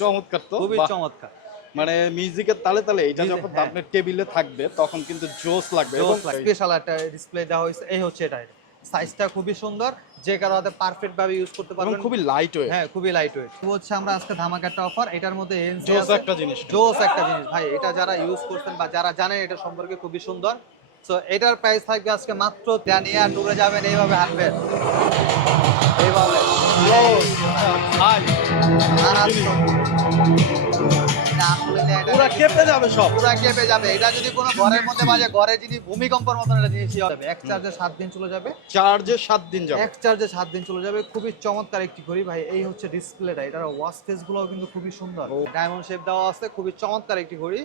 চমৎকার তো। খুবই চমৎকার। মানে মিউজিকের তালে তালে এটা যখন হ্যাঁ। আপনার টেবিলে থাকবে তখন কিন্তু জোস লাগবে স্পেশাল একটা ডিসপ্লে দেওয়া হয়েছে। এই হচ্ছে এটা। সাইজটা খুবই সুন্দর। যে কারণে পারফেক্ট ভাবে ইউজ করতে পারবেন। খুবই লাইট ওয়েট হ্যাঁ খুবই লাইট ওয়েট হচ্ছে আমরা আজকে ধামাকা একটা অফার এটার মধ্যে জোস একটা জিনিস। জোস একটা জিনিস। ভাই এটা যারা ইউজ করছেন বা যারা জানেন এটা সম্পর্কে খুবই সুন্দর। সো এটার প্রাইস থাকবে আজকে মাত্র জানিয়ে আর টুরে যাবেন এইভাবে হাঁটবেন এইভাবে। পুরা কেঁপে যাবে সব। পুরা কেঁপে যাবে। এটা যদি কোনো ঘরের মধ্যে বাজে ঘরে যদি ভূমিকম্পের মতন এটা হবে। এক চার্জে সাত দিন চলে যাবে। চার্জে সাত দিন যাবে। এক চার্জে সাত দিন চলে যাবে। খুবই চমৎকার একটি ঘড়ি। ভাই এই হচ্ছে ডিসপ্লেটা। এটার ওয়াচ ফেসগুলো কিন্তু খুবই সুন্দর। ও। ডায়মন্ড শেপ দেওয়া আছে। খুবই চমৎকার একটি ঘড়ি।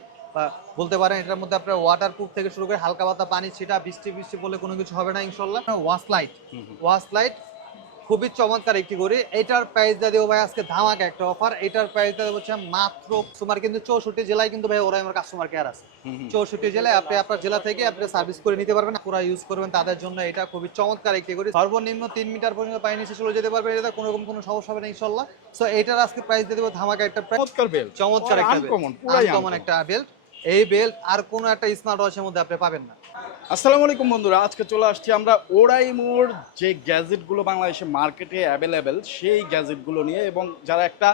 বলতে পারেন এটার মধ্যে আপনার ওয়াটার প্রুফ থেকে শুরু করে হালকা পাতা পানি ছিটা বৃষ্টি বৃষ্টি বলে কোনো কিছু হবে না ইনশাল্লাহ। Wash light. হুম। লাইট খুবই চমৎকার একটি ঘড়ি। এটার প্রাইস দিয়ে দেবো ভাই আজকে ধামাকা একটা অফার এটার প্রাইস দিয়ে হচ্ছে মাত্র তোমার কিন্তু চৌষট্টি জেলায় কিন্তু ভাই ওরাই আমার কাস্টমার কেয়ার আছে। চৌষট্টি জেলায় আপনি আপনার জেলা থেকে আপনি সার্ভিস করে নিতে পারবেন পুরো ইউজ করবেন তাদের জন্য। এটা খুবই চমৎকার একটি ঘড়ি। সর্বনিম্ন তিন মিটার পর্যন্ত পানি নিচে চলে যেতে পারবে এটা কোনো রকম কোনো সমস্যা হবে না ইনশাল্লাহ সো এটার আজকে প্রাইস দিয়ে দেবো ধামাকা একটা প্রাইস চমৎকার বেল চমৎকার একটা পুরাই একটা বেল্ট এই বেল্ট আর কোনো একটা স্মার্ট ওয়াচের মধ্যে আপনি পাবেন না। আসসালামু আলাইকুম বন্ধুরা, আজকে চলে আসছি আমরা ওরাইমোর যে গ্যাজেটগুলো বাংলাদেশে মার্কেটে অ্যাভেলেবেল সেই গ্যাজেটগুলো নিয়ে এবং যারা একটা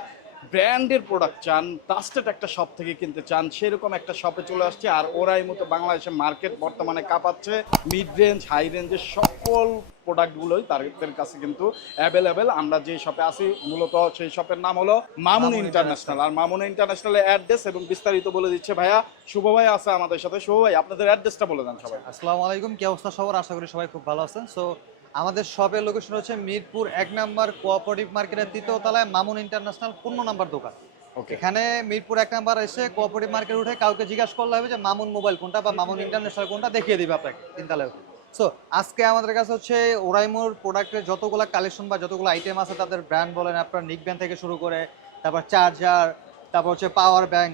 ব্র্যান্ডের প্রোডাক্ট চান ট্রাস্টেড একটা শপ থেকে কিনতে চান সেরকম একটা শপে চলে আসছে আর ওরাই মতো বাংলাদেশে মার্কেট বর্তমানে কাঁপাচ্ছে। মিড রেঞ্জ হাই রেঞ্জের সকল প্রোডাক্টগুলোই তাদের কাছে কিন্তু অ্যাভেলেবেল আমরা যে শপে আছি মূলত সেই শপের নাম হলো মামুন মামুন ইন্টারন্যাশনাল আর মামুন ইন্টারন্যাশনালের অ্যাড্রেস এবং বিস্তারিত বলে দিচ্ছে ভাইয়া শুভ ভাই আছে আমাদের সাথে। শুভ ভাই আপনাদের অ্যাড্রেসটা বলে দেন সবাই। আসসালামু আলাইকুম কি অবস্থা সবার? আশা করি সবাই খুব ভালো আছেন। সো আমাদের শপের লোকেশন হচ্ছে মিরপুর এক নাম্বার কোঅপারেটিভ মার্কেটের তৃতীয় তলায় মামুন ইন্টারন্যাশনাল পূর্ণ নাম্বার দোকান। ওকে এখানে মিরপুর এক নাম্বার এসে কোঅপারেটিভ মার্কেট উঠে কাউকে জিজ্ঞাসা করলে হবে যে মামুন মোবাইল কোনটা বা মামুন ইন্টারন্যাশনাল কোনটা দেখিয়ে দিবে আপনাকে তিনতলায় সো আজকে আমাদের কাছে হচ্ছে ওরাইমোর প্রোডাক্টের যতগুলো কালেকশন বা যতগুলো আইটেম আছে তাদের ব্র্যান্ড বলেন আপনার নিক ব্যান্ড থেকে শুরু করে তারপর চার্জার তারপর হচ্ছে পাওয়ার ব্যাংক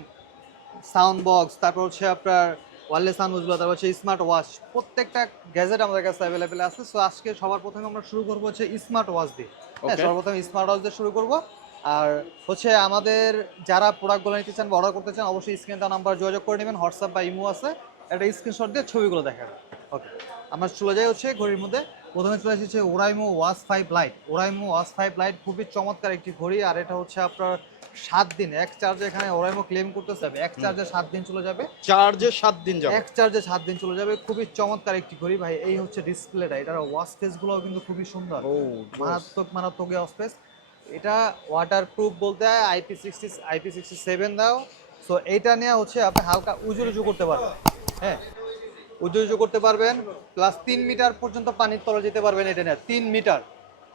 সাউন্ড বক্স তারপর হচ্ছে আপনার ওয়ারলেস সাউন্ডগুলো তারপর হচ্ছে স্মার্ট ওয়াচ। প্রত্যেকটা গ্যাজেট আমাদের কাছে অ্যাভেলেবেল আছে। সো আজকে সবার প্রথমে আমরা শুরু করব হচ্ছে স্মার্ট ওয়াচ দিয়ে। হ্যাঁ সর্বপ্রথম স্মার্ট ওয়াচ দিয়ে শুরু করব। আর হচ্ছে আমাদের যারা প্রোডাক্টগুলো নিতে চান বা অর্ডার করতে চান অবশ্যই স্ক্রিনে দেওয়া নাম্বার যোগাযোগ করে নেবেন। হোয়াটসঅ্যাপ বা ইমো আছে। একটা স্ক্রিনশট দিয়ে ছবিগুলো দেখাবেন। ওকে আমরা চলে যাই হচ্ছে ঘড়ির মধ্যে। প্রথমে চলে এসেছে Oraimo watch five lite Oraimo watch five lite খুবই চমৎকার একটি ঘড়ি। আর এটা হচ্ছে আপনার সাত দিন এক চার্জে এখানে ওরাইমো ক্লেম করতেছে এক চার্জে সাত দিন চলে যাবে। চার্জে সাত দিন যাবে। এক চার্জে সাত দিন চলে যাবে খুবই চমৎকার একটি ঘড়ি। ভাই এই হচ্ছে ডিসপ্লেটা এটার ওয়াচ ফেসগুলো কিন্তু খুবই সুন্দর। মারাত্মক মারাত্মক ফেস এটা ওয়াটার প্রুফ বলতে হয় IP sixty IP sixty seven দাও। সো এইটা নিয়ে হচ্ছে আপনি হালকা উজু উজু করতে পারবেন। হ্যাঁ উজু উজু করতে পারবেন। প্লাস তিন মিটার পর্যন্ত পানির তলে যেতে পারবেন এটা নিয়ে তিন মিটার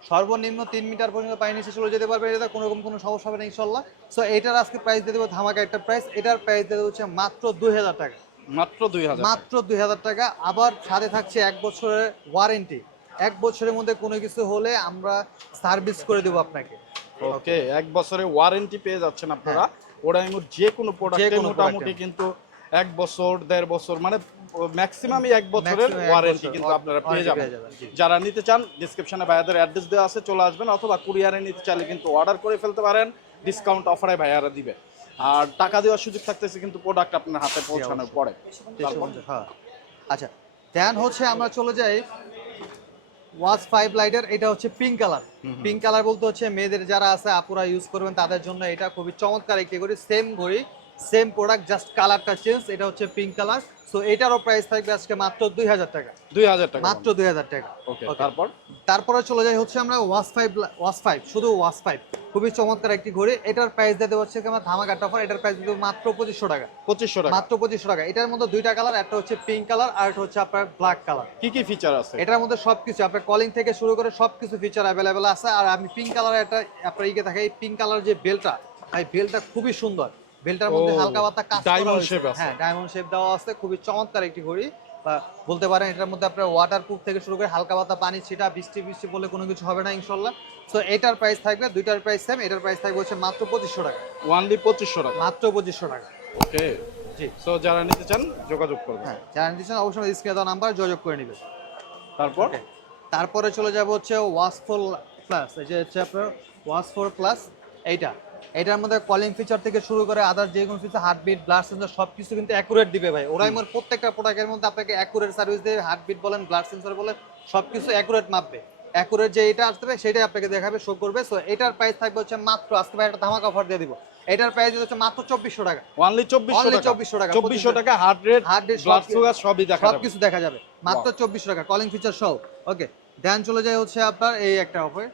সর্বনিম্ন তিন মিটার পর্যন্ত পানি নিচে চলে যেতে পারবে এটা কোনো রকম কোনো সমস্যা হবে না ইনশাল্লাহ। সো এটার আজকে প্রাইস দিয়ে দেবো ধামাকা একটা প্রাইস এটার প্রাইস দিয়ে দেবো হচ্ছে মাত্র দুই হাজার টাকা। মাত্র দুই হাজার মাত্র দুই হাজার টাকা আবার সাথে থাকছে এক বছরের ওয়ারেন্টি এক বছরের মধ্যে কোনো কিছু হলে আমরা সার্ভিস করে দেবো আপনাকে। ওকে এক বছরে ওয়ারেন্টি পেয়ে যাচ্ছেন আপনারা। ওরাইমোর যে কোনো প্রোডাক্টে হ্যাঁ। মোটামুটি কিন্তু এক বছর দেড় বছর মানে ম্যাক্সিমামই এক বছরের ওয়ারেন্টি কিন্তু আপনারা পেয়ে যাবেন। যারা নিতে চান ডিসক্রিপশনে ভাইয়াদের অ্যাড্রেস দেওয়া আছে চলে আসবেন অথবা কুরিয়ারে নিতে চাইলে কিন্তু অর্ডার করে ফেলতে পারেন ডিসকাউন্ট অফারে ভাইয়ারা দিবে। আর টাকা দেওয়ার সুযোগ থাকতেছে কিন্তু প্রোডাক্ট আপনার হাতে পৌঁছানোর পরে। হ্যাঁ। আচ্ছা দেন হচ্ছে আমরা চলে যাই ওয়াচ ফাইভ লাইটের এটা হচ্ছে পিঙ্ক কালার পিঙ্ক কালার বলতে হচ্ছে মেয়েদের যারা আছে আপুরা ইউজ করবেন তাদের জন্য এটা খুবই চমৎকার একটি ঘড়ি। সেম ঘড়ি সেম প্রোডাক্ট জাস্ট কালারটা চেঞ্জ এটা হচ্ছে পিঙ্ক কালার সো এটারও প্রাইস থাকবে আজকে মাত্র দুই হাজার টাকা। দুই হাজার টাকা মাত্র দুই হাজার টাকা। ওকে তারপর? তারপরে চলে যাই হচ্ছে আমরা ওয়াচ ফাইভ ওয়াচ ফাইভ শুধু ওয়াচ ফাইভ খুবই চমৎকার একটি ঘড়ি। এটার প্রাইস দিতে হচ্ছে আমার ধামাকা অফার এটার প্রাইস দিতে মাত্র পঁচিশশো টাকা। পঁচিশশো টাকা। মাত্র পঁচিশশো টাকা। এটার মধ্যে দুইটা কালার একটা হচ্ছে পিঙ্ক কালার আর একটা হচ্ছে আপনার ব্ল্যাক কালার কি কি ফিচার আছে? এটার মধ্যে সবকিছু আপনার কলিং থেকে শুরু করে সবকিছু ফিচার অ্যাভেলেবেল আছে। আর আমি পিঙ্ক কালার একটা আপনার ইকে থাকে এই পিঙ্ক কালার যে বেলটা এই বেলটা খুবই সুন্দর। বেলটার মধ্যে হালকা পাতা কাজ হয়েছে। shape আছে। হ্যাঁ ডায়মন্ড শেপ দেওয়া আছে খুবই চমৎকার একটি ঘড়ি। বলতে পারেন এটার মধ্যে আপনার ওয়াটার প্রুফ থেকে শুরু করে হালকা পাতা পানি ছিটা বৃষ্টি বৃষ্টি বলে কোনো কিছু হবে না ইনশাল্লাহ। তো এটার প্রাইস থাকবে দুইটার প্রাইস সেম এটার প্রাইস থাকবে হচ্ছে মাত্র পঁচিশশো টাকা। ওয়ানলি পঁচিশশো টাকা? মাত্র পঁচিশশো টাকা। ওকে। জি। সো যারা নিতে চান যোগাযোগ করবেন। হ্যাঁ যারা দিচ্ছেন অবশ্যই স্ক্রিনে দেওয়া নাম্বার যোগাযোগ করে নেবেন। তারপর? তারপরে চলে যাব হচ্ছে ওয়াস ফোর প্লাস এই যে হচ্ছে আপনার ওয়াস ফোর প্লাস এইটা। এটার মধ্যে কলিং ফিচার থেকে শুরু করে আদার যে কোনো ফিচার হার্টবিট ব্লাড সেন্সর সব কিছু কিন্তু অ্যাকুরেট দিবে ভাই। ওরাইমোর প্রত্যেকটা প্রোডাক্টের মধ্যে আপনাকে অ্যাকুরেট সার্ভিস দেবে হার্টবিট বলেন ব্লাড সেন্সর বলেন সব কিছু অ্যাকুরেট মাপবে। অ্যাকুরেট যে এটা আসবে সেটাই আপনাকে দেখাবে শো করবে। সো এটার প্রাইস থাকবে হচ্ছে মাত্র আজকে ভাই একটা ধামাকা অফার দিয়ে দিব। এটার প্রাইস হচ্ছে মাত্র চব্বিশশো টাকা। অনলি চব্বিশশো Only টাকা। 2400 টাকা, চব্বিশশো। টাকা heart rate Heart rate blood sugar সবই দেখা সব যাবে। কিছু দেখা যাবে। মাত্র চব্বিশশো টাকা কলিং ফিচার সহ। ওকে দেন চলে যায় হচ্ছে আপনার এই একটা অফার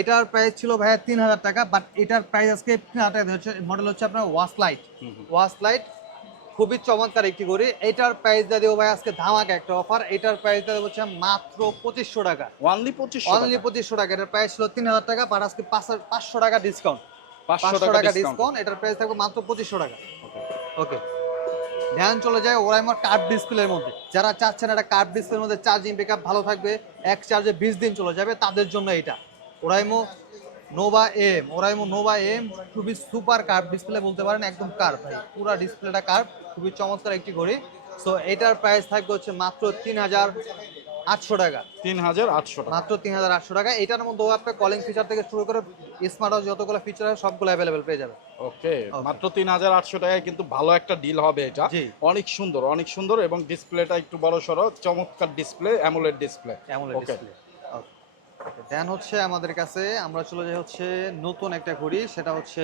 এটার প্রাইস ছিল ভাইয়া তিন হাজার টাকা বাট এটার প্রাইস আজকে তিন হাজার টাকা হচ্ছে মডেল হচ্ছে আপনার ওয়াশ লাইট। ওয়াশ লাইট খুবই চমৎকার একটি ঘড়ি। এটার প্রাইস দিয়ে দেবো ভাই আজকে ধামাকা একটা অফার এটার প্রাইস দিয়ে দেবো হচ্ছে মাত্র পঁচিশশো টাকা। অনলি পঁচিশশো অনলি পঁচিশশো টাকা। এটার প্রাইস ছিল তিন হাজার টাকা বাট আজকে পাঁচ পাঁচশো টাকা ডিসকাউন্ট পাঁচশো পাঁচশো টাকা ডিসকাউন্ট এটার প্রাইস থাকবে মাত্র পঁচিশশো টাকা। ওকে ধ্যান চলে যায় ওরাইমার কার্ড ডিসপ্লের মধ্যে। যারা চাচ্ছেন একটা কার্ড ডিসপ্লের মধ্যে চার্জিং ব্যাকআপ ভালো থাকবে এক চার্জে বিশ দিন চলে যাবে তাদের জন্য এটা। Oraimo Nova M Oraimo Nova M খুবই সুপার কার্ভ ডিসপ্লে বলতে পারেন একদম কার্ভ ভাই পুরো ডিসপ্লেটা কার্ভ খুবই চমৎকার একটি ঘড়ি। সো এটার প্রাইস থাকবে হচ্ছে মাত্র তিন হাজার আটশো টাকা। তিন হাজার আটশো মাত্র তিন হাজার আটশো টাকা। এটার মধ্যেও আপনার কলিং ফিচার থেকে শুরু করে স্মার্ট ওয়াচ যতগুলো ফিচার আছে সবগুলো অ্যাভেলেবেল পেয়ে যাবে ওকে মাত্র তিন হাজার আটশো টাকায় কিন্তু ভালো একটা ডিল হবে এটা। অনেক সুন্দর অনেক সুন্দর এবং ডিসপ্লেটা একটু বড় সড়ো চমৎকার display AMOLED display AMOLED. Display then হচ্ছে আমাদের কাছে আমরা চলে যাই হচ্ছে নতুন একটা ঘড়ি সেটা হচ্ছে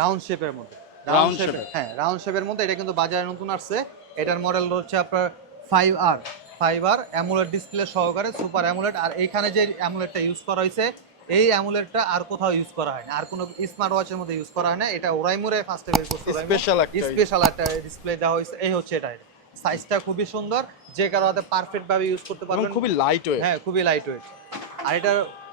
রাউন্ড শেপের মধ্যে। রাউন্ড শেপের হ্যাঁ রাউন্ড শেপের মধ্যে এটা কিন্তু বাজারে নতুন আসছে। এটার মডেল হচ্ছে আপনার five R five R AMOLED display সহকারে সুপার অ্যামুলেট আর এইখানে যে অ্যামুলেটটা ইউজ করা হয়েছে এই অ্যামুলেটটা আর কোথাও ইউজ করা হয় না আর কোনো স্মার্ট ওয়াচের মধ্যে ইউজ করা হয় না এটা ওরাইমুরে ফার্স্টে বের করছে। স্পেশাল একটা স্পেশাল একটা ডিসপ্লে দেওয়া হয়েছে। এই হচ্ছে এটা। সাইজটা খুবই সুন্দর। যে কারণে পারফেক্ট ভাবে ইউজ করতে পারবেন। খুবই লাইট ওয়েট হ্যাঁ খুবই লাইট ওয়েট আর এটা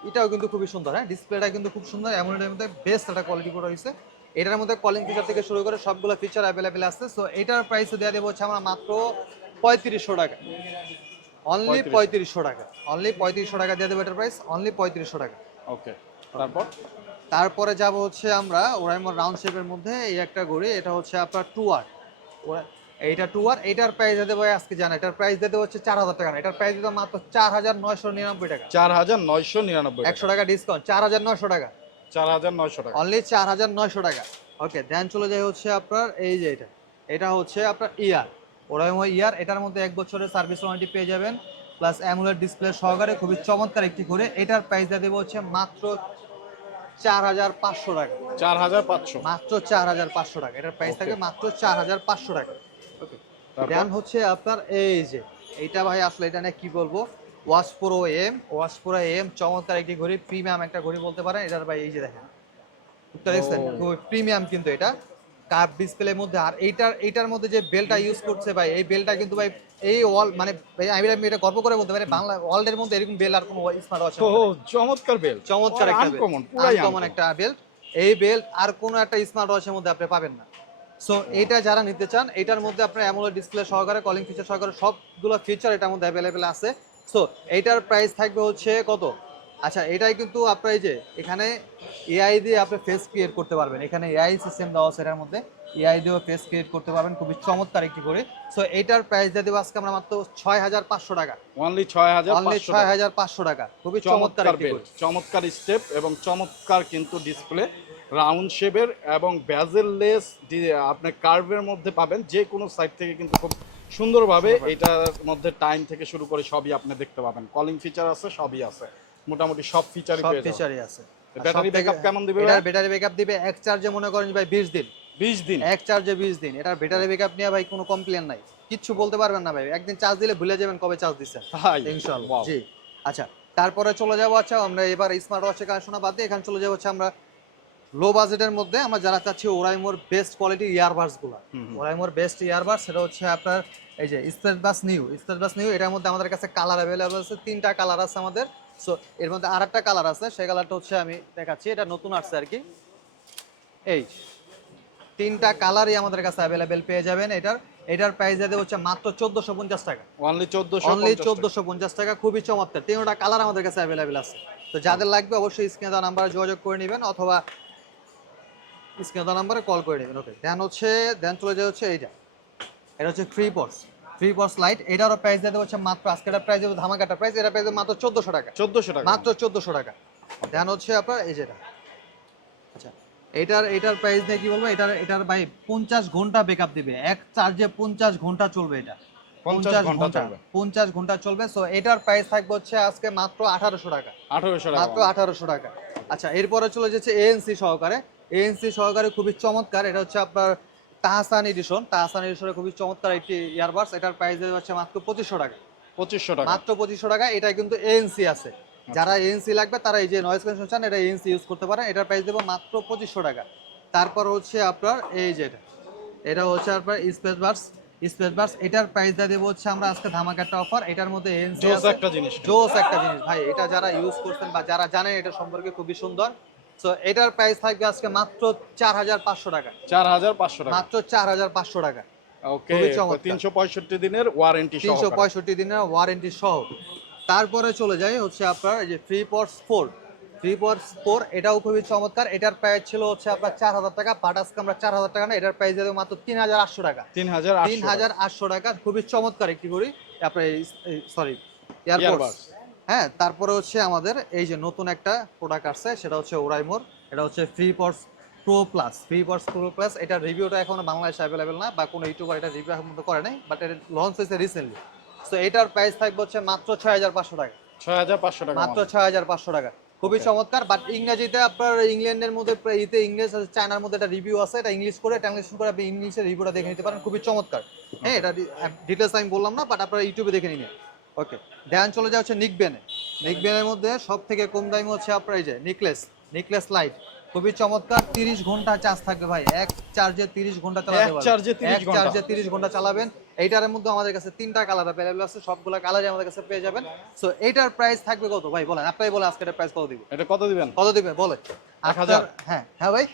এটাও কিন্তু খুবই সুন্দর হ্যাঁ? ডিসপ্লেটা কিন্তু খুব সুন্দর এমন এটার মধ্যে বেস্ট একটা কোয়ালিটি করা হয়েছে এটার মধ্যে কলিং ফিচার থেকে শুরু করে সবগুলো ফিচার অ্যাভেলেবেল আছে। সো এটার প্রাইস দেওয়া দেবো হচ্ছে আমরা মাত্র পঁয়ত্রিশশো টাকা। অনলি 3500 পঁয়ত্রিশশো টাকা। অনলি পঁয়ত্রিশশো টাকা দিয়ে দেবো এটার প্রাইস অনলি পঁয়ত্রিশশো টাকা। ওকে তারপর? তারপরে যাব হচ্ছে আমরা ওরাইমোর রাউন্ড শেপের মধ্যে এই একটা ঘড়ি এটা হচ্ছে আপনার টু আর এইটা টু আর এটার প্রাইস দিতে ভাই আজকে জানা এটার প্রাইস দিতে হচ্ছে চার হাজার টাকা এটার প্রাইস দিতে মাত্র চার হাজার নয়শো নিরানব্বই টাকা চার হাজার নয়শো নিরানব্বই একশো টাকা ডিসকাউন্ট চার হাজার নয়শো টাকা চার হাজার নয়শো টাকা অনলি চার হাজার নয়শো টাকা ওকে দেন চলে যায় হচ্ছে আপনার এই যে এটা এটা হচ্ছে আপনার ইয়ার ওরাইমো ইয়ার এটার মধ্যে এক বছরের সার্ভিস ওয়ারেন্টি পেয়ে যাবেন প্লাস অ্যামুলেট ডিসপ্লে সহকারে খুবই চমৎকার একটি করে এটার প্রাইস দিয়ে দেবো হচ্ছে মাত্র চার হাজার পাঁচশো টাকা চার হাজার পাঁচশো মাত্র চার হাজার পাঁচশো টাকা এটার প্রাইস. থাকে মাত্র চার হাজার পাঁচশো টাকা দেন হচ্ছে আপনার এই যে এইটা ভাই আসলে এটা নিয়ে কি বলব? Watch pro M watch pro M চমৎকার একটি ঘড়ি প্রিমিয়াম একটা ঘড়ি বলতে পারেন। এটার ভাই এই যে দেখেন দেখছেন? প্রিমিয়াম কিন্তু এটা। কার্ভ ডিসপ্লের মধ্যে আর এইটার এইটার মধ্যে যে বেলটা ইউজ করছে ভাই এই বেলটা কিন্তু ভাই এই ওয়াল মানে আমি আমি এটা গর্ব করে বলতে পারি বাংলা ওয়ার্ল্ডের মধ্যে এরকম বেল আর কোনো স্মার্ট ওয়াচ ও চমৎকার বেল চমৎকার একটা বেল আনকমন একটা বেল্ট এই বেল আর কোনো একটা স্মার্ট ওয়াচের মধ্যে আপনি পাবেন না। সো এইটা যারা নিতে চান এটার মধ্যে আপনার অ্যামোলেড ডিসপ্লে সহকারে কলিং ফিচার সহকারে সবগুলো ফিচার এটার মধ্যে অ্যাভেলেবেল আছে। সো এইটার প্রাইস থাকবে হচ্ছে কত? আচ্ছা এটাই কিন্তু আপনার এই যে এখানে এআই দিয়ে আপনি ফেস ক্রিয়েট করতে পারবেন। এখানে এআই সিস্টেম দেওয়া আছে এটার মধ্যে। এআই দিয়েও ফেস ক্রিয়েট করতে পারবেন খুবই চমৎকার একটি করে। সো এইটার প্রাইস দিয়ে দেবো আজকে আমরা মাত্র ছয় হাজার পাঁচশো টাকা। অনলি ছয় হাজার অনলি ছয় হাজার পাঁচশো টাকা। খুবই চমৎকার চমৎকার স্টেপ এবং চমৎকার কিন্তু ডিসপ্লে রাউন্ড শেপের এবং ব্যাজেল লেস আপনি কার্ভের মধ্যে পাবেন যে কোনো সাইড থেকে কিন্তু খুব সুন্দরভাবে। এটার মধ্যে টাইম থেকে শুরু করে সবই আপনি দেখতে পাবেন। কলিং ফিচার আছে সবই আছে। মোটামুটি সব ফিচারই সব ফিচারই আছে। ব্যাটারি ব্যাকআপ কেমন দিবে এটার ব্যাটারি ব্যাকআপ দিবে এক চার্জে মনে করেন ভাই 20 দিন। বিশ দিন। এক চার্জে 20 দিন। এটার ব্যাটারি ব্যাকআপ নিয়ে ভাই কোনো কমপ্লেন নাই। কিচ্ছু বলতে পারবেন না ভাই। একদিন চার্জ দিলে ভুলে যাবেন কবে চার্জ দিছেন ইনশাআল্লাহ। জি। আচ্ছা তারপরে চলে যাব আচ্ছা আমরা এবার স্মার্ট ওয়াচের কালেকশন বাদ দিয়ে এখানে চলে যাব হচ্ছে আমরা লো বাজেটের মধ্যে আমরা যারা চাচ্ছি ওরাইমোর বেস্ট কোয়ালিটি ইয়ারবাডসগুলো হুম হুম। ওরাইমোর বেস্ট ইয়ারবাডস সেটা হচ্ছে আপনার এই যে স্টেট বাস নিউ স্টেট বাস নিউ এটার মধ্যে আমাদের কাছে কালার অ্যাভেলেবল আছে তিনটা কালার আছে আমাদের। সো এর মধ্যে আর একটা কালার আছে সেই কালারটা হচ্ছে আমি দেখাচ্ছি এটা নতুন আসছে আর কি। এই তিনটা কালারই আমাদের কাছে অ্যাভেলেবেল পেয়ে যাবেন এটার। এটার প্রাইস দেবে হচ্ছে মাত্র চোদ্দশো পঞ্চাশ টাকা। অনলি চোদ্দশো অনলি চোদ্দশো পঞ্চাশ টাকা খুবই চমৎকার। তিনটা কালার আমাদের কাছে অ্যাভেলেবেল আছে। তো যাদের লাগবে অবশ্যই স্ক্রিনে দেওয়া নাম্বারে যোগাযোগ করে নেবেন অথবা স্ক্রিনে দেওয়া নাম্বারে কল করে নেবেন ওকে দেন হচ্ছে দেন চলে যায় হচ্ছে এইটা। এটা হচ্ছে free pods free pods lite এটারও প্রাইস দেবে হচ্ছে মাত্র আজকে এটা প্রাইস দেবে ধামাকাটা প্রাইস এটা প্রাইস মাত্র চোদ্দশো টাকা। চোদ্দশো টাকা। মাত্র চোদ্দশো টাকা। দেন হচ্ছে আপনার এই যেটা। আচ্ছা এটার এটার প্রাইস দিয়ে কি বলব? এটার এটার ভাই পঞ্চাশ ঘণ্টা ব্যাকআপ দিবে। এক চার্জে পঞ্চাশ ঘণ্টা চলবে এটা। 50 ঘণ্টা চলবে। পঞ্চাশ ঘণ্টা চলবে। সো এটার প্রাইস থাকবে হচ্ছে আজকে মাত্র আঠারোশো টাকা। আঠারোশো টাকা। মাত্র আঠারোশো টাকা। আচ্ছা এরপরে চলে যাচ্ছে এএনসি সহকারে। এএনসি সহকারে খুবই চমৎকার। এটা হচ্ছে আপনার তাহসান এডিশন তাহসান এডিশনের খুবই চমৎকার একটি ইয়ারবাডস এটার প্রাইস হচ্ছে মাত্র পঁচিশশো টাকা। পঁচিশশো টাকা। মাত্র পঁচিশশো টাকা। এটা কিন্তু এএনসি আছে। যারা এএনসি লাগবে তারা এই যে নয়েজ ক্যান্সেলেশন চান এটা এএনসি ইউজ করতে পারেন। এটার প্রাইস দেবো মাত্র পঁচিশশো টাকা। তারপর হচ্ছে আপনার এই যে এটা। এটা হচ্ছে আপনার স্পেস বার্স স্পেস বার্স এটার প্রাইস দিয়ে দেবো হচ্ছে আমরা আজকে ধামাকা একটা অফার এটার মধ্যে এএনসি একটা জিনিস। জোস একটা জিনিস। ভাই এটা যারা ইউজ করছেন বা যারা জানেন এটা সম্পর্কে খুবই সুন্দর। সো এটার প্রাইস থাকবে আজকে মাত্র চার হাজার পাঁচশো টাকা। চার হাজার পাঁচশো টাকা। মাত্র চার হাজার পাঁচশো টাকা। ওকে তিনশো পঁয়ষট্টি দিনের ওয়ারেন্টি তিনশো পঁয়ষট্টি দিনের ওয়ারেন্টি সহ। তারপরে চলে যাই হচ্ছে আপনার এই যে free pods four free pods four এটাও খুবই চমৎকার। এটার প্রাইস ছিল হচ্ছে আপনার চার হাজার টাকা বাট আজকে আমরা চার হাজার টাকা না এটার প্রাইস দেবো মাত্র তিন হাজার আটশো টাকা। তিন হাজার তিন হাজার আটশো টাকা খুবই চমৎকার একটি করি আপনার সরি এয়ারপোর্ট। হ্যাঁ তারপরে হচ্ছে আমাদের এই যে নতুন একটা প্রোডাক্ট আসছে সেটা হচ্ছে ওরাইমোর এটা হচ্ছে free pods pro plus free pods pro plus এটার রিভিউটা এখনও বাংলাদেশে অ্যাভেলেবেল না বা কোনো ইউটিউবার এটা রিভিউ এখন করে নাই বাট এটা লঞ্চ হয়েছে রিসেন্টলি সো এটার প্রাইস থাকবে হচ্ছে মাত্র ছয় হাজার পাঁচশো টাকা। ছয় হাজার পাঁচশো টাকা মাত্র ছয় হাজার পাঁচশো টাকা। খুবই চমৎকার বাট ইংরেজিতে আপনার ইংল্যান্ডের মধ্যে ইতে ইংলিশ চায়নার মধ্যে একটা রিভিউ আছে এটা ইংলিশ করে ট্রান্সলেশন করে আপনি ইংলিশের রিভিউটা দেখে নিতে পারেন। খুবই চমৎকার। হ্যাঁ এটা ডিটেলস আমি বললাম না বাট আপনারা ইউটিউবে দেখে নিন। ওকে ধ্যান চলে যাচ্ছে নিকবেনে নিকবেনের মধ্যে সব থেকে কম দামি হচ্ছে আপনার এই যে নিকলেস নিকলেস লাইট খুবই চমৎকার। তিরিশ ঘণ্টা চার্জ থাকবে ভাই। এক চার্জে তিরিশ ঘণ্টা চালাতে এক চার্জে 30 এক চার্জে তিরিশ ঘণ্টা চালাবেন। এইটার মধ্যে আমাদের কাছে তিনটা কালার অ্যাভেলেবল আছে। সবগুলো কালারই আমাদের কাছে পেয়ে যাবেন। সো এইটার প্রাইস থাকবে কত? ভাই বলেন। আপনাই বলেন আজকে এটার প্রাইস কত দিব? এটা কত দিবেন? কত দিবে? বলে এক হাজার? আপনার- হ্যাঁ। হ্যাঁ ভাই।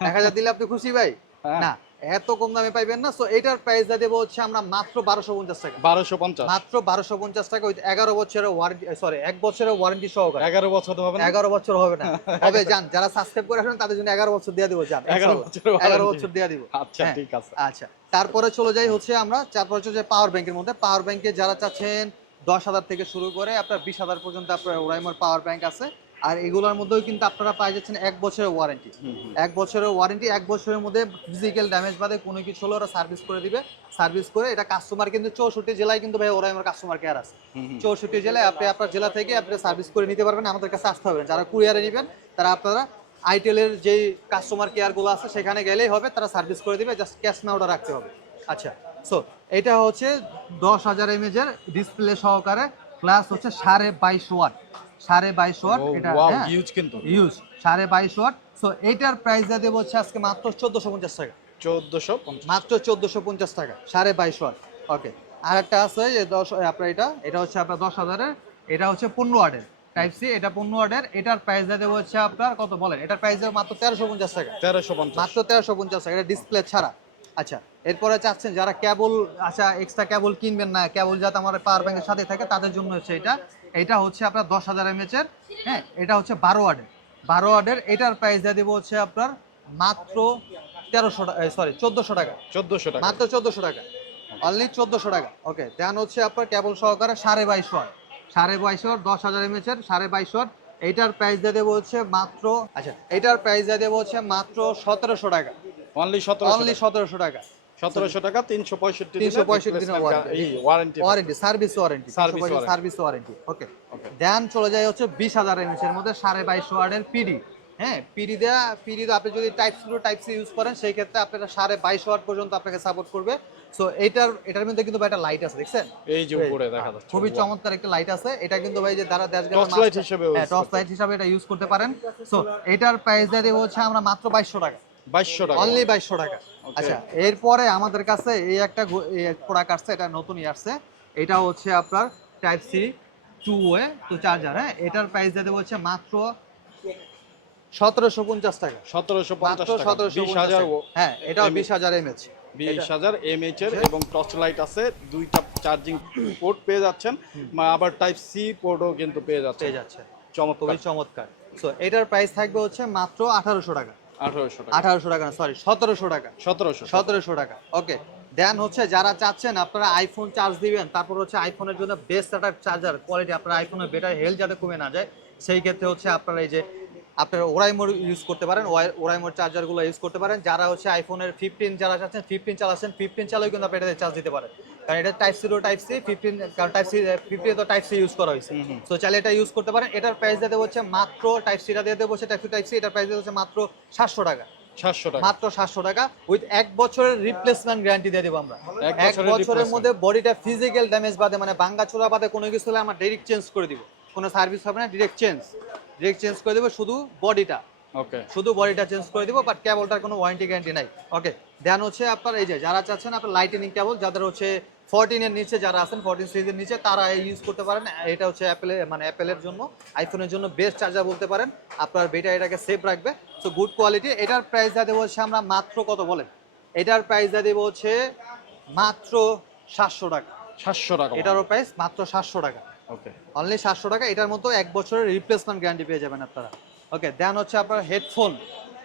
এক হাজার দিলে আপনি খুশি ভাই? হ্যাঁ। না। এত কম দামে পাইবেন না। সো এটার প্রাইস দেবো হচ্ছে আমরা মাত্র বারোশো পঞ্চাশ টাকা। বারোশো পঞ্চাশ। মাত্র বারোশো পঞ্চাশ টাকা ওই এগারো বছরের ওয়ারেন্টি সরি এক বছরের ওয়ারেন্টি সহকারে। এগারো বছর হবে না? এগারো বছর হবে না। হবে যান যারা সাবস্ক্রাইব করে আসবেন তাদের জন্য এগারো বছর দিয়ে দিব যান। 11 বছরের এগারো বছর দিয়ে দিব। আচ্ছা হ্যাঁ, ঠিক আছে। আচ্ছা তারপরে চলে যাই হচ্ছে আমরা তারপরে হচ্ছে যে পাওয়ার ব্যাংকের মধ্যে। পাওয়ার ব্যাংকে যারা চাচ্ছেন দশ হাজার থেকে শুরু করে আপনার বিশ হাজার পর্যন্ত আপনার ওরাইমার পাওয়ার ব্যাংক আছে। আর এগুলোর মধ্যেও কিন্তু আপনারা পাই যাচ্ছেন এক বছরের ওয়ারেন্টি। এক বছরের ওয়ারেন্টি এক বছরের মধ্যে ফিজিক্যাল ড্যামেজ বাদে কোনো কিছু হলে ওরা সার্ভিস করে দিবে সার্ভিস করে এটা কাস্টমার কিন্তু চৌষট্টি জেলায় কিন্তু ভাই ওরাই আমার কাস্টমার কেয়ার আছে। চৌষট্টি জেলায় আপনি আপনার জেলা থেকে আপনি সার্ভিস করে নিতে পারবেন আমাদের কাছে আসতে হবে। যারা কুরিয়ারে নেবেন তারা আপনারা আইটেলের যেই কাস্টমার কেয়ারগুলো আছে সেখানে গেলেই হবে তারা সার্ভিস করে দিবে জাস্ট ক্যাশ না ওটা রাখতে হবে আচ্ছা সো এটা হচ্ছে দশ হাজার এমএজের ডিসপ্লে সহকারে প্লাস হচ্ছে সাড়ে বাইশ ওয়াট সাড়ে বাইশ ওয়াট এটা wow, হ্যাঁ কিন্তু। ইউজ সাড়ে বাইশ ওয়াট। সো এইটার প্রাইস দিয়ে দেবো হচ্ছে আজকে মাত্র চোদ্দোশো পঞ্চাশ টাকা। চোদ্দশো মাত্র চোদ্দোশো পঞ্চাশ টাকা সাড়ে বাইশ ওয়াট। ওকে আর একটা আছে যে দশ আপনার এটা এটা হচ্ছে আপনার দশ হাজারের এটা হচ্ছে পনেরো ওয়ার্ডের টাইপ সি এটা পনেরো ওয়ার্ডের এটার প্রাইস দিয়ে দেবো হচ্ছে আপনার কত বলেন? এটার প্রাইস দেবো মাত্র তেরোশো পঞ্চাশ টাকা। তেরোশো পঞ্চাশ। মাত্র তেরোশো পঞ্চাশ টাকা এটা ডিসপ্লে ছাড়া। আচ্ছা এরপরে চাচ্ছেন যারা কেবল আচ্ছা এক্সট্রা কেবল কিনবেন না কেবল যাতে আমার পাওয়ার ব্যাংকের সাথে থাকে তাদের জন্য হচ্ছে এটা। এটা হচ্ছে আপনার দশ হাজার এমএচের হ্যাঁ এটা হচ্ছে বারো ওয়ার্ডের। বারো ওয়ার্ডের এটার প্রাইস দিয়ে দেবো হচ্ছে আপনার মাত্র তেরোশো টাকা সরি চোদ্দোশো টাকা। চোদ্দশো টাকা। মাত্র চোদ্দোশো টাকা। অনলি চোদ্দোশো টাকা। ওকে দেন হচ্ছে আপনার কেবল সহকারে সাড়ে বাইশ ওয়াট সাড়ে বাইশ ওয়াট দশ হাজার এমএচের সাড়ে বাইশ ওয়াট এইটার প্রাইস দিয়ে দেবো হচ্ছে মাত্র আচ্ছা এইটার প্রাইস দিয়ে দেবো হচ্ছে মাত্র সতেরোশো টাকা। অনলি সতেরো অনলি সতেরোশো টাকা। সতেরোশো টাকা তিনশো পঁয়ষট্টি 365 দিনের warranty। Warranty warranty service warranty service warranty okay. Then চলে যায় হচ্ছে বিশ হাজার এমএস এর মধ্যে সাড়ে বাইশ ওয়ার্ডের পিডি হ্যাঁ পিডি দেওয়া পিডি আপনি যদি type to type C use করেন সেই ক্ষেত্রে আপনারা সাড়ে বাইশ ওয়াট পর্যন্ত আপনাকে সাপোর্ট করবে। সো এটার এটার মধ্যে কিন্তু ভাই একটা লাইট আছে দেখছেন? এই যে উপরে দেখা যাচ্ছে। খুবই চমৎকার একটা লাইট আছে। এটা কিন্তু ভাই যে দ্বারা দেশ Torch light হিসেবে use টর্চ লাইট হিসাবে এটা ইউজ করতে পারেন। সো এটার প্রাইস দিয়ে হচ্ছে আমরা মাত্র বাইশশো টাকা। বাইশশো টাকা। অনলি বাইশশো টাকা। আচ্ছা এরপরে আমাদের কাছে এই একটা প্রোডাক্ট আসছে এটা নতুনই আসছে। এটা হচ্ছে আপনার টাইপ সি টু ওয়ে তো চার্জার হ্যাঁ? এটার প্রাইস দিয়ে দেবো হচ্ছে মাত্র সতেরোশো পঞ্চাশ টাকা। সতেরোশো পঞ্চাশ সতেরোশো হাজার হ্যাঁ এটাও বিশ হাজার এমএচ বিশ হাজার এমএইচ এর এবং টর্চ লাইট আছে দুইটা চার্জিং পোর্ট পেয়ে যাচ্ছেন। আবার টাইপ সি পোর্টও কিন্তু পেয়ে যাচ্ছে পেয়ে যাচ্ছে। চমৎকার। চমৎকার। সো এটার প্রাইস থাকবে হচ্ছে মাত্র আঠারোশো টাকা। আঠারোশো টাকা। সরি সতেরোশো টাকা। সতেরোশো। সতেরোশো টাকা। ওকে দেন হচ্ছে যারা চাচ্ছেন আপনারা আইফোন চার্জ দিবেন তারপর হচ্ছে আইফোনের জন্য বেস্ট একটা চার্জার কোয়ালিটি আপনার আইফোনের বেটার হেলথ যাতে কমে না যায় সেই ক্ষেত্রে হচ্ছে আপনারা এই যে আপনার ওরাইমোর ইউজ করতে পারেন ওরাইমোর চার্জারগুলো ইউজ করতে পারেন। যারা হচ্ছে আইফোনের ফিফটিন যারা চাচ্ছেন ফিফটিন চালাচ্ছেন ফিফটিন চালেও কিন্তু আপনি এটাতে চার্জ দিতে পারেন। কারণ এটা type C type C fifteen কারণ টাইপ সি ফিফটিন তো টাইপ সি ইউজ করা হয়েছে। সো চাইলে এটা ইউজ করতে পারেন। এটার প্রাইস দিতে হচ্ছে মাত্র টাইপ সিটা দিয়ে দেবো টাইপ সি টাইপ সি এটার প্রাইস দিতে হচ্ছে মাত্র সাতশো টাকা। মাত্র সাতশো টাকা। উইথ এক বছরের রিপ্লেসমেন্ট গ্যারান্টি দিয়ে দেবো আমরা। এক বছরের মধ্যে বডিটা ফিজিক্যাল ড্যামেজ বাদে মানে ভাঙ্গা চোরা বাদে কোনো কিছু হলে আমরা ডাইরেক্ট চেঞ্জ করে দিব। কোনো সার্ভিস হবে না ডিরেক্ট চেঞ্জ ডিরেক্ট চেঞ্জ করে দেবো শুধু বডিটা ওকে শুধু বডিটা চেঞ্জ করে দিব বাট কেবলটার কোনো ওয়ারেন্টি গ্যারান্টি নাই। ওকে দেন হচ্ছে আপনার এই যে যারা চাচ্ছেন আপনার লাইটেনিং কেবল যাদের হচ্ছে ফোরটিনের নিচে যারা আছেন ফোরটিন সিরিজের নিচে তারা ইউজ করতে পারেন। এটা হচ্ছে অ্যাপেলের মানে অ্যাপেলের জন্য আইফোনের জন্য বেস্ট চার্জার বলতে পারেন। আপনার বেটা ব্যাটারিটাকে সেফ রাখবে। সো গুড কোয়ালিটি এটার প্রাইস যা দেবো হচ্ছে আমরা মাত্র কত বলেন? এটার প্রাইস যা দেবো হচ্ছে মাত্র সাতশো টাকা। সাতশো টাকা এটারও প্রাইস মাত্র সাতশো টাকা। ওকে অনলি সাতশো টাকা এটার মতো এক বছরের রিপ্লেসমেন্ট গ্যারান্টি পেয়ে যাবেন আপনারা। ওকে দেন হচ্ছে আপনার হেডফোন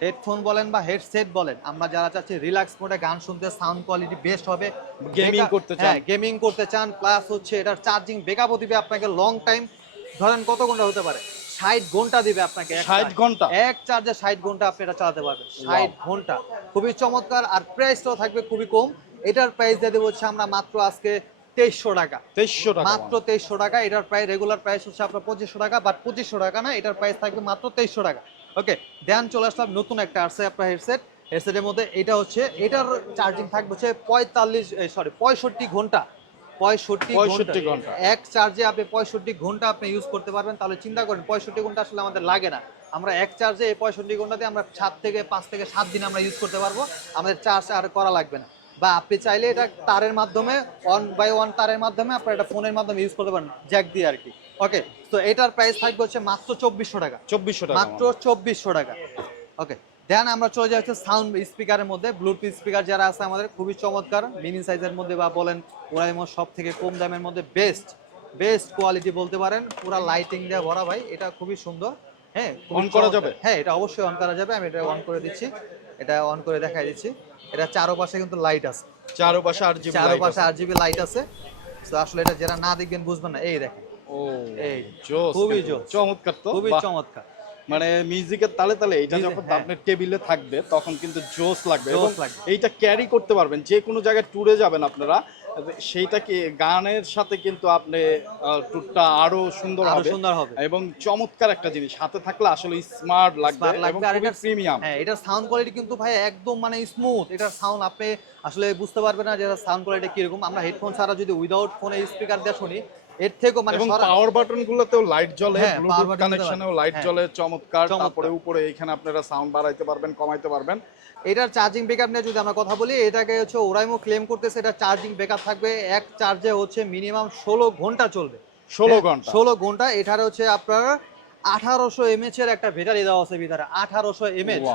হেডফোন বলেন বা হেডসেট বলেন আমরা যারা চাচ্ছি রিল্যাক্স মোডে গান শুনতে সাউন্ড কোয়ালিটি বেস্ট হবে Backup- করতে চান। হ্যাঁ গেমিং করতে চান প্লাস হচ্ছে এটার চার্জিং ব্যাকআপও দিবে আপনাকে লং টাইম ধরেন কত ঘণ্টা হতে পারে? ষাট ঘণ্টা দিবে আপনাকে এক 60 charge। ঘণ্টা? এক চার্জে ষাট ঘণ্টা আপনি এটা চালাতে পারবেন। ষাট ঘণ্টা। খুবই চমৎকার আর প্রাইসটাও থাকবে খুবই কম। এটার প্রাইস দিয়ে দেবো হচ্ছে আমরা মাত্র আজকে তেইশশো টাকা। তেইশশো টাকা মাত্র তেইশশো টাকা এটার প্রাইস রেগুলার প্রাইস হচ্ছে আপনার পঁচিশশো টাকা বাট পঁচিশশো টাকা না এটার প্রাইস থাকবে মাত্র তেইশশো টাকা। ওকে দেন চলে আসলাম নতুন একটা আসছে আপনার হেডসেট হেডসেটের মধ্যে এটা হচ্ছে এটার চার্জিং থাকবে হচ্ছে পঁয়তাল্লিশ সরি পঁয়ষট্টি ঘণ্টা। পঁয়ষট্টি 65 ঘণ্টা। এক চার্জে আপনি পঁয়ষট্টি ঘণ্টা আপনি ইউজ করতে পারবেন তাহলে চিন্তা করেন পঁয়ষট্টি ঘণ্টা আসলে আমাদের লাগে না। আমরা এক চার্জে এই পঁয়ষট্টি ঘন্টাতে আমরা সাত থেকে পাঁচ থেকে সাত দিন আমরা ইউজ করতে পারব। আমাদের চার্জ আর করা লাগবে না। বা আপনি চাইলে এটা তারের মাধ্যমে ওয়ান বাই ওয়ান তারের মাধ্যমে আপনার এটা ফোনের মাধ্যমে ইউজ করতে পারেন জ্যাক দিয়ে আর কি। ওকে তো এটার প্রাইস থাকবে হচ্ছে মাত্র চব্বিশশো টাকা। চব্বিশশো টাকা মাত্র চব্বিশশো টাকা। ওকে দেন আমরা চলে যাচ্ছি সাউন্ড স্পিকারের মধ্যে ব্লুটুথ স্পিকার যারা আছে আমাদের খুবই চমৎকার মিনি সাইজের মধ্যে বা বলেন ওরাইমো সব থেকে কম দামের মধ্যে বেস্ট বেস্ট কোয়ালিটি বলতে পারেন পুরা লাইটিং দিয়ে ভরা ভাই এটা খুবই সুন্দর। হ্যাঁ অন করা যাবে? হ্যাঁ এটা অবশ্যই অন করা যাবে আমি এটা অন করে দিচ্ছি এটা অন করে দেখাই দিচ্ছি। এটা চারোপাশে কিন্তু লাইট আছে। চারোপাশে আরজিবি চারোপাশে আর জিবি লাইট আছে। তো আসলে এটা যারা না দেখবেন বুঝবেন না। এই দেখেন। ও এই, জোস খুবই। জোস। চমৎকার তো। খুবই চমৎকার। মানে মিউজিকের তালে তালে এটা যখন আপনি আপনার টেবিলে থাকবে তখন কিন্তু জোস লাগবে। এবং। এইটা ক্যারি করতে পারবেন। যে কোনো জায়গায় ট্যুরে যাবেন আপনারা। সেইটাকে গানের সাথে কিন্তু আপনি টুটটা আরও সুন্দর আরও হবে সুন্দর হবে। এবং চমৎকার একটা জিনিস হাতে থাকলে আসলে স্মার্ট লাগবে এবং খুবই প্রিমিয়াম হ্যাঁ এটা সাউন্ড কোয়ালিটি কিন্তু ভাই একদম মানে স্মুথ এটা সাউন্ড আপনি আসলে বুঝতে পারবেন না যে সাউন্ড কোয়ালিটি কীরকম। আমরা হেডফোন ছাড়া যদি উইদাউট ফোনে স্পিকার দিয়ে শুনি এর থেকেও মানে এবং পাওয়ার বাটন গুলোতেও লাইট জ্বলে হ্যাঁ, ব্লুটুথ কানেকশনেও লাইট হ্যাঁ। জ্বলে চমৎকার। চমৎকার। তারপরে উপরে এখানে আপনারা সাউন্ড বাড়াইতে পারবেন কমাইতে পারবেন। এটার চার্জিং ব্যাকআপ নিয়ে যদি আমরা কথা বলি এটাকে হচ্ছে ওরাইমো ক্লেম করতেছে এটা চার্জিং ব্যাকআপ থাকবে। এক চার্জে হচ্ছে মিনিমাম ষোলো ঘণ্টা চলবে। ষোলো হ্যাঁ, ঘণ্টা। ষোলো ঘণ্টা। এটার হচ্ছে আপনার আঠারোশো এমএচ এর একটা ব্যাটারি দেওয়া আছে ভিতরে আঠারোশো এমএচ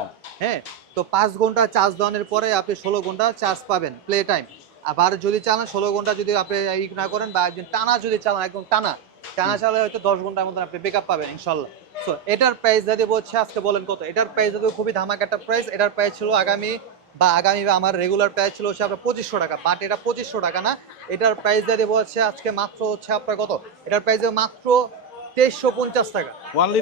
হ্যাঁ তো পাঁচ ঘণ্টা চার্জ দেওয়ানোর পরে আপনি ষোলো ঘণ্টা চার্জ পাবেন প্লে টাইম আবার যদি চালান ষোলো ঘণ্টা যদি আপনি ই না করেন বা একদিন টানা যদি চালান একদম টানা টানা চালালে হয়তো দশ ঘণ্টার মধ্যে আপনি বেকআপ পাবেন ইনশাল্লাহ। তো এটার প্রাইস যদি হচ্ছে আজকে বলেন কত? এটার প্রাইস যদি খুবই ধামাকা একটা প্রাইস এটার প্রাইস ছিল আগামী বা আগামী আমার রেগুলার প্রাইস ছিল হচ্ছে আপনার পঁচিশশো টাকা বাট এটা পঁচিশশো টাকা না। এটার প্রাইস দিয়ে দেবো হচ্ছে আজকে মাত্র হচ্ছে আপনার কত? এটার প্রাইস দেবো মাত্র তেইশশো পঞ্চাশ টাকা। অনলি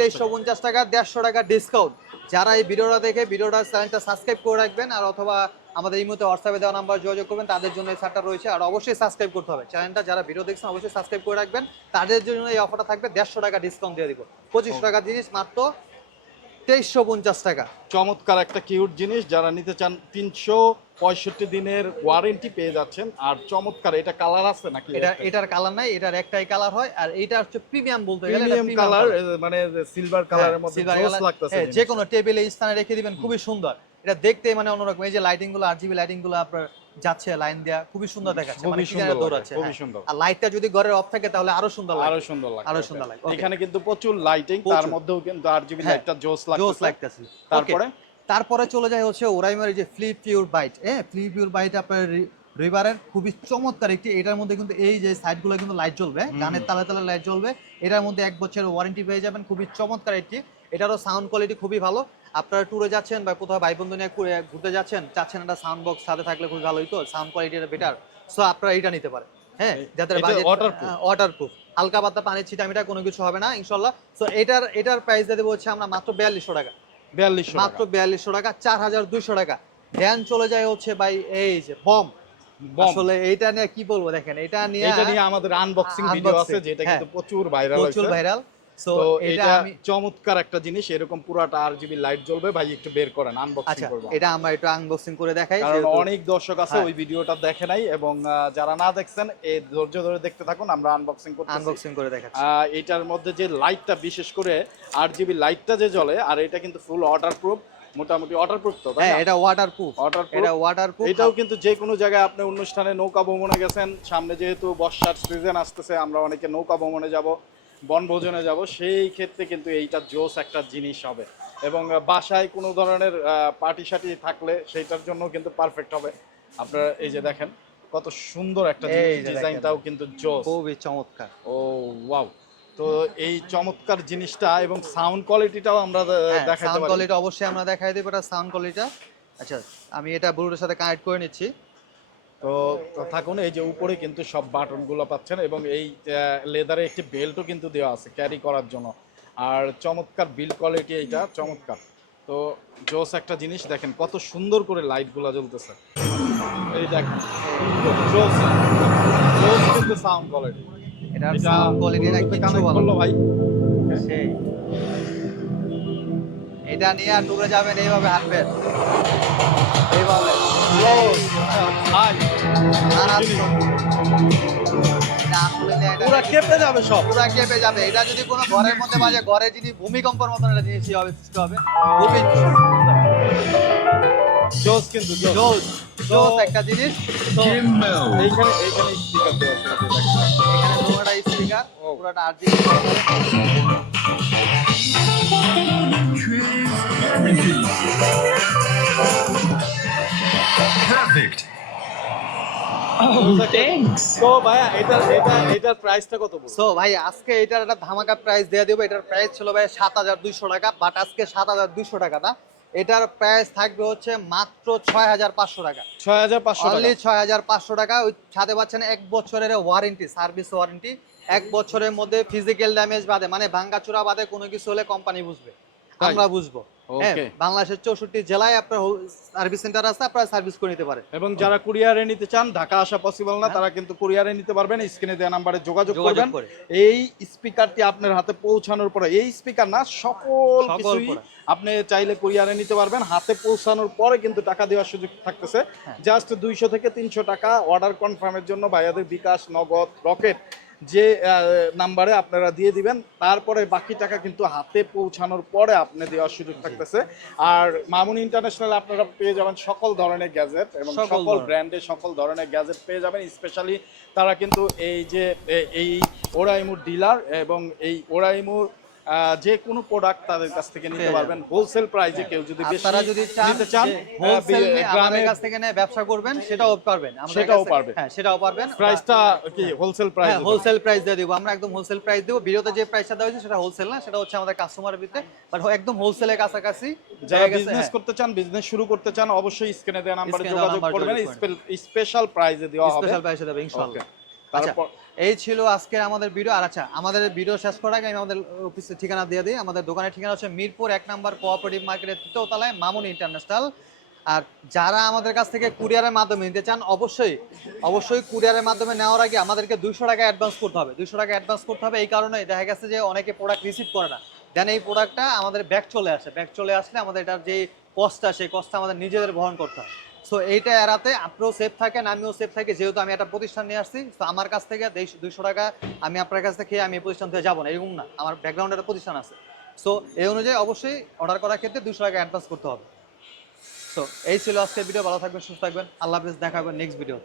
তেইশশো পঞ্চাশ টাকা। দেড়শো টাকা ডিসকাউন্ট যারা এই ভিডিওটা দেখে ভিডিওটা চ্যানেলটা সাবস্ক্রাইব করে রাখবেন আর অথবা আমাদের এই মুহূর্তে হোয়াটসঅ্যাপে দেওয়া নাম্বার যোগাযোগ করবেন তাদের জন্য এই ছাড়টা রয়েছে। আর অবশ্যই সাবস্ক্রাইব করতে হবে। চ্যানেলটা যারা ভিডিও দেখছেন অবশ্যই সাবস্ক্রাইব করে রাখবেন। তাদের জন্য এই অফারটা থাকবে দেড়শো টাকা ডিসকাউন্ট দিয়ে দিব। পঁচিশশো টাকা জিনিস মাত্র তেইশশো পঞ্চাশ টাকা। চমৎকার একটা কিউট জিনিস। যারা নিতে চান তিনশো পঁয়ষট্টি দিনের ওয়ারেন্টি পেয়ে যাচ্ছেন। আর চমৎকার এটা কালার আছে নাকি? এটা এটার কালার নাই এটার একটাই কালার হয়। আর এটা হচ্ছে প্রিমিয়াম বলতে গেলে প্রিমিয়াম কালার মানে সিলভার কালারের মধ্যে silver জোস লাগতেছে হ্যাঁ, যে কোনো টেবিলে স্থানে রেখে দিবেন খুবই সুন্দর। এটা দেখতে মানে অন্যরকম। এই যে লাইটিংগুলো আরজিবি লাইটিংগুলো আপনার যাচ্ছে লাইন দেয়া খুবই সুন্দর দেখাচ্ছে। মানে সুন্দর দৌড়াচ্ছে খুবই হ্যাঁ। সুন্দর। আর লাইটটা যদি ঘরের অফ থাকে তাহলে আরও সুন্দর আরও সুন্দর লাগে আরও সুন্দর লাগে, এখানে কিন্তু প্রচুর লাইটিং তার মধ্যেও কিন্তু আরজিবি হ্যাঁ, লাইটটা জোস জোস লাগতেছে। তারপরে? তারপরে চলে যায় হচ্ছে ওরাইমার এই যে ফ্লিপ পিউর বাইট হ্যাঁ ফ্লিপ পিউর বাইট আপনার রিভারের খুবই চমৎকার একটি এটার মধ্যে কিন্তু এই যে সাইডগুলো কিন্তু লাইট জ্বলবে গানের তালে তালে লাইট জ্বলবে। এটার মধ্যে এক বছরের ওয়ারেন্টি পেয়ে যাবেন খুবই চমৎকার একটি। এটারও সাউন্ড কোয়ালিটি খুবই ভালো। আপনারা ট্যুরে যাচ্ছেন বা কোথাও ভাই বন্ধু নিয়ে ঘুরতে যাচ্ছেন চাচ্ছেন একটা সাউন্ড বক্স সাথে থাকলে খুবই ভালোই তো সাউন্ড কোয়ালিটি বেটার সো আপনারা এটা নিতে পারেন। হ্যাঁ যাদের এটা বাজেট waterproof? ওয়াটারপ্রুফ হালকা পাতলা পানি ছিটামিটা কোনো কিছু হবে না ইনশাল্লাহ। সো এটার এটার প্রাইস দিয়ে দেবো হচ্ছে আমরা মাত্র বিয়াল্লিশশো টাকা। বিয়াল্লিশশো মাত্র বিয়াল্লিশশো টাকা চার হাজার দুইশো টাকা। ধ্যান চলে যায় হচ্ছে ভাই এই যে বম আসলে এইটা নিয়ে কি বলব দেখেন এটা নিয়ে এটা নিয়ে আমাদের আনবক্সিং ভিডিও আছে যেটা হ্যাঁ। কিন্তু প্রচুর ভাইরাল প্রচুর ভাইরাল তো এটা আমি চমৎকার একটা জিনিস এরকম পুরাটা আর জিবি লাইট জ্বলবে ভাই একটু বের করেন আনবক্সিং আচ্ছা করব এটা আমরা একটু আনবক্সিং করে দেখাই কারণ অনেক দর্শক আছে হ্যাঁ। ওই ভিডিওটা দেখে নাই এবং যারা না দেখছেন এই ধৈর্য ধরে দেখতে থাকুন আমরা আনবক্সিং করতেছি আনবক্সিং করে দেখাচ্ছি এটার মধ্যে যে লাইটটা বিশেষ করে আর জিবি লাইটটা যে জ্বলে আর এটা কিন্তু ফুল ওয়াটার প্রুফ মোটামুটি ওয়াটার প্রুফ তো হ্যাঁ? এটা ওয়াটারপ্রুফ। এটা ওয়াটারপ্রুফ এটাও কিন্তু যে কোনো জায়গায় আপনি অনুষ্ঠানে নৌকা ভ্রমণে গেছেন সামনে যেহেতু বর্ষার সিজন আসতেছে আমরা অনেকে নৌকা ভ্রমণে যাব বনভোজনে যাব সেই ক্ষেত্রে কিন্তু এইটা জোস একটা জিনিস হবে। এবং বাসায় কোনো ধরনের পার্টি সার্টি থাকলে সেইটার জন্য কিন্তু পারফেক্ট হবে। আপনারা এই যে দেখেন কত সুন্দর একটা ডিজাইনটাও কিন্তু জোস। খুবই চমৎকার। Oh wow. তো এই চমৎকার জিনিসটা এবং সাউন্ড কোয়ালিটিটাও আমরা আহ, দেখাতে সাউন্ড কোয়ালিটি অবশ্যই আমরা দেখাই দেবো এটা সাউন্ড কোয়ালিটিটা আচ্ছা আমি এটা ব্লুটুথের সাথে কানেক্ট করে নিচ্ছি। তো থাকুন এই যে উপরে কিন্তু সব বাটনগুলো পাচ্ছেন এবং এই লেদারে একটি বেল্টও কিন্তু দেওয়া আছে ক্যারি করার জন্য। আর চমৎকার বিল্ড কোয়ালিটি এইটা চমৎকার। তো জোস একটা জিনিস দেখেন কত সুন্দর করে লাইটগুলো জ্বলতেছে। এই দেখেন জোস জোস কিন্তু সাউন্ড কোয়ালিটি সাউন্ড বলো ভাই। সেই। এটা নিয়ে আর টুকরে যাবেন এইভাবে হাঁটবেন। এইভাবে। পুরা কেঁপে যাবে সব। পুরা কেঁপে যাবে। এটা যদি কোনো ঘরের মধ্যে বাজে ঘরে যদি ভূমিকম্পের মতন একটা হবে সৃষ্টি হবে জোস কিন্তু জোস জোস একটা জিনিস। তো এইখানে এইখানে স্পিকার দেওয়া এখানে পুরোটা স্পিকার Perfect. Oh, ভাইয়া এটার এটা এটার প্রাইসটা কত সো ভাই আজকে এটার একটা ধামাকা প্রাইস দিয়ে দেবো। এটার প্রাইস ছিল ভাই সাত হাজার দুইশো টাকা বাট আজকে সাত হাজার দুইশো টাকা না। এটার প্রাইস থাকবে হচ্ছে মাত্র ছয় হাজার পাঁচশো টাকা। ছয় হাজার পাঁচশো অনলি ছয় হাজার পাঁচশো টাকা। ওই সাথে পাচ্ছেন এক বছরের ওয়ারেন্টি সার্ভিস ওয়ারেন্টি এক বছরের মধ্যে ফিজিক্যাল ড্যামেজ বাদে মানে ভাঙ্গাচুরা বাদে কোনো কিছু হলে কোম্পানি বুঝবে। আমরা বুঝব. বাংলাদেশের চৌষট্টি জেলায় আপনার সার্ভিস সেন্টার আছে আপনারা সার্ভিস করে নিতে পারেন। এবং যারা কুরিয়ারে নিতে চান ঢাকা আসা পসিবল না হ্যাঁ। তারা কিন্তু কুরিয়ারে নিতে পারবেন স্ক্রিনে দেওয়া নাম্বারে যোগাযোগ করবেন। এই স্পিকারটি আপনার হাতে পৌঁছানোর পরে এই স্পিকার না সকল কিছুই আপনি চাইলে কুরিয়ারে নিতে পারবেন। হাতে পৌঁছানোর পরে কিন্তু টাকা দেওয়ার সুযোগ থাকতেছে। হ্যাঁ। জাস্ট দুইশো থেকে তিনশো টাকা অর্ডার কনফার্মের জন্য ভাইয়াদের বিকাশ নগদ রকেট যে নাম্বারে আপনারা দিয়ে দিবেন তারপরে বাকি টাকা কিন্তু হাতে পৌঁছানোর পরে আপনি দেওয়ার সুযোগ থাকতেছে আর মামুন ইন্টারন্যাশনাল আপনারা পেয়ে যাবেন সকল ধরনের গ্যাজেট এবং সকল। ব্র্যান্ডের সকল ধরনের গ্যাজেট পেয়ে যাবেন স্পেশালি তারা কিন্তু এই যে এই ওরাইমুর ডিলার এবং এই ওরাইমুর যে কোনো প্রোডাক্ট তাদের কাছ থেকে নিতে পারবেন। হোলসেল প্রাইসে কেউ যদি বেশি আপনারা যদি নিতে চান হোলসেল আমাদের কাছ থেকে নিয়ে ব্যবসা করবেন সেটাও পারবেন। সেটাও পারবেন। হ্যাঁ সেটাও পারবেন। প্রাইসটা কি হোলসেল প্রাইস হ্যাঁ হোলসেল প্রাইস দিয়ে দিব। আমরা একদম হোলসেল প্রাইস দেবো। ভিডিওতে যে প্রাইসটা দেওয়া হয়েছে সেটা হোলসেল না সেটা হচ্ছে আমাদের কাস্টমার ভিতরে। বাট একদম হোলসেলের কাছাকাছি যারা হয়ে বিজনেস হ্যাঁ। করতে চান বিজনেস শুরু করতে চান অবশ্যই স্ক্রিনে দেওয়া নাম্বারে যোগাযোগ করবেন। স্পেশাল প্রাইজে দেওয়া হবে। স্পেশাল প্রাইসে দেবে ইনশাআল্লাহ. আচ্ছা এই ছিল আজকে আমাদের ভিডিও আর আচ্ছা আমাদের ভিডিও শেষ করার আগে আমি আমাদের অফিসের ঠিকানা দিয়ে দিই। আমাদের দোকানের ঠিকানা হচ্ছে মিরপুর এক নম্বর কোঅপারেটিভ মার্কেটের তৃতীয় তলায় মামুন ইন্টারন্যাশনাল আর যারা আমাদের কাছ থেকে কুরিয়ারের মাধ্যমে নিতে চান অবশ্যই অবশ্যই কুরিয়ারের মাধ্যমে নেওয়ার আগে আমাদেরকে দুইশো টাকা অ্যাডভান্স করতে হবে। দুইশো টাকা অ্যাডভান্স করতে হবে এই কারণে দেখা গেছে যে অনেকে প্রোডাক্ট রিসিভ করে না। দেন এই প্রোডাক্টটা আমাদের ব্যাক চলে আসে। ব্যাক চলে আসলে আমাদের এটার যে কস্টটা সেই কস্টটা আমাদের নিজেদের বহন করতে হয়। সো এইটা এড়াতে আপনিও সেফ থাকেন, আমিও সেফ থাকি। যেহেতু আমি একটা প্রতিষ্ঠান নিয়ে আসছি, তো আমার কাছ থেকে দুইশো টাকা আমি আপনার কাছ থেকে আমি এই প্রতিষ্ঠান থেকে যাব না। এরকম না, আমার ব্যাকগ্রাউন্ডে একটা প্রতিষ্ঠান আছে। সো এই অনুযায়ী অবশ্যই অর্ডার করার ক্ষেত্রে দুশো টাকা অ্যাডভান্স করতে হবে। সো এই ছিল আজকের ভিডিও ভালো থাকবেন, সুস্থ থাকবেন। আল্লাহ হাফিজ দেখাবেন নেক্সট ভিডিও